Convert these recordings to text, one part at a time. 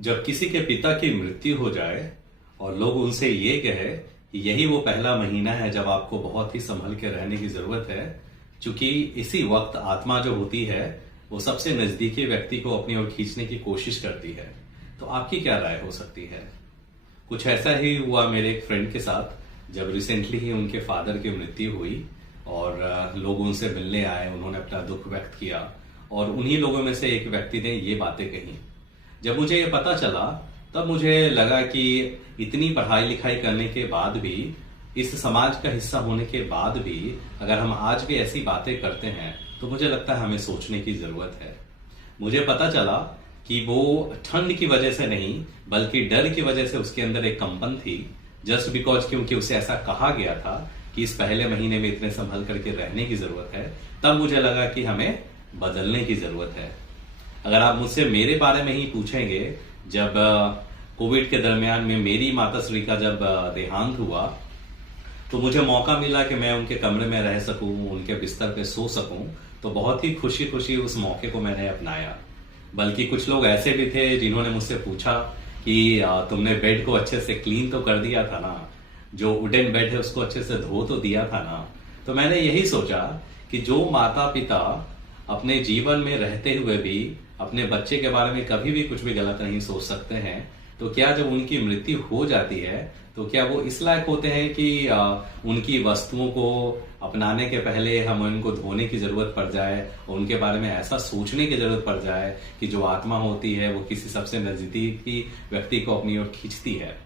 जब किसी के पिता की मृत्यु हो जाए और लोग उनसे ये कहे कि यही वो पहला महीना है जब आपको बहुत ही संभल के रहने की जरूरत है, क्योंकि इसी वक्त आत्मा जो होती है वो सबसे नजदीकी व्यक्ति को अपनी ओर खींचने की कोशिश करती है। तो आपकी क्या राय हो सकती है? कुछ ऐसा ही हुआ मेरे एक फ्रेंड के साथ जब रिसेंटली ही उनके फादर की मृत्यु हुई और लोग उनसे मिलने आए, उन्होंने अपना दुख व्यक्त किया और उन्हीं लोगों में से एक व्यक्ति ने ये बातें कही। जब मुझे ये पता चला तब मुझे लगा कि इतनी पढ़ाई लिखाई करने के बाद भी, इस समाज का हिस्सा होने के बाद भी अगर हम आज भी ऐसी बातें करते हैं तो मुझे लगता है हमें सोचने की जरूरत है। मुझे पता चला कि वो ठंड की वजह से नहीं बल्कि डर की वजह से उसके अंदर एक कंपन थी, जस्ट बिकॉज क्योंकि उसे ऐसा कहा गया था कि इस पहले महीने में इतने संभल करके रहने की जरूरत है। तब मुझे लगा कि हमें बदलने की जरूरत है। अगर आप मुझसे मेरे बारे में ही पूछेंगे, जब कोविड के दरमियान में मेरी माताश्री का जब देहांत हुआ तो मुझे मौका मिला कि मैं उनके कमरे में रह सकूं, उनके बिस्तर पे सो सकूं, तो बहुत ही खुशी खुशी उस मौके को मैंने अपनाया। बल्कि कुछ लोग ऐसे भी थे जिन्होंने मुझसे पूछा कि तुमने बेड को अच्छे से क्लीन तो कर दिया था ना, जो वुडन बेड है उसको अच्छे से धो तो दिया था ना। तो मैंने यही सोचा कि जो माता पिता अपने जीवन में रहते हुए भी अपने बच्चे के बारे में कभी भी कुछ भी गलत नहीं सोच सकते हैं, तो क्या जब उनकी मृत्यु हो जाती है तो क्या वो इस लायक होते हैं कि उनकी वस्तुओं को अपनाने के पहले हम उनको धोने की जरूरत पड़ जाए और उनके बारे में ऐसा सोचने की जरूरत पड़ जाए कि जो आत्मा होती है वो किसी सबसे नजदीकी व्यक्ति को अपनी ओर खींचती है?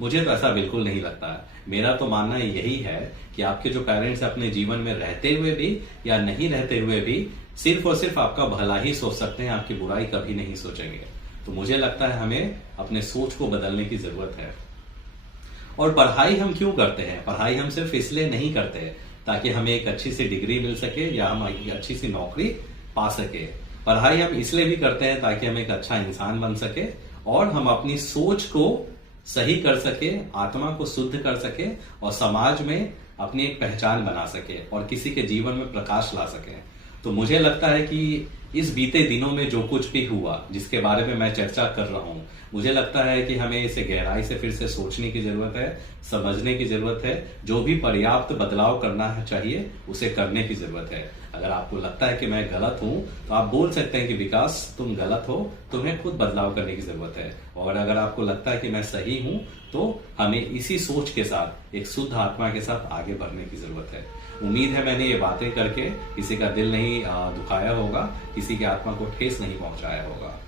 मुझे तो ऐसा बिल्कुल नहीं लगता है। मेरा तो मानना यही है कि आपके जो पेरेंट्स अपने जीवन में रहते हुए भी या नहीं रहते हुए भी सिर्फ और सिर्फ आपका भला ही सोच सकते हैं, आपकी बुराई कभी नहीं सोचेंगे। तो मुझे लगता है हमें अपने सोच को बदलने की जरूरत है। और पढ़ाई हम क्यों करते हैं? पढ़ाई हम सिर्फ इसलिए नहीं करते ताकि हमें एक अच्छी सी डिग्री मिल सके या हम एक अच्छी सी नौकरी पा सके। पढ़ाई हम इसलिए भी करते हैं ताकि हम एक अच्छा इंसान बन सके और हम अपनी सोच को सही कर सके, आत्मा को शुद्ध कर सके और समाज में अपनी एक पहचान बना सके और किसी के जीवन में प्रकाश ला सके। तो मुझे लगता है कि इस बीते दिनों में जो कुछ भी हुआ, जिसके बारे में मैं चर्चा कर रहा हूं, मुझे लगता है कि हमें इसे गहराई से फिर से सोचने की जरूरत है, समझने की जरूरत है। जो भी पर्याप्त बदलाव करना चाहिए उसे करने की जरूरत है। अगर आपको लगता है कि मैं गलत हूं तो आप बोल सकते हैं कि विकास तुम गलत हो, तुम्हें खुद बदलाव करने की जरूरत है। और अगर आपको लगता है कि मैं सही हूं तो हमें इसी सोच के साथ, एक शुद्ध आत्मा के साथ आगे बढ़ने की जरूरत है। उम्मीद है मैंने ये बातें करके किसी का दिल नहीं दुखाया होगा, किसी की आत्मा को ठेस नहीं पहुंचाया होगा।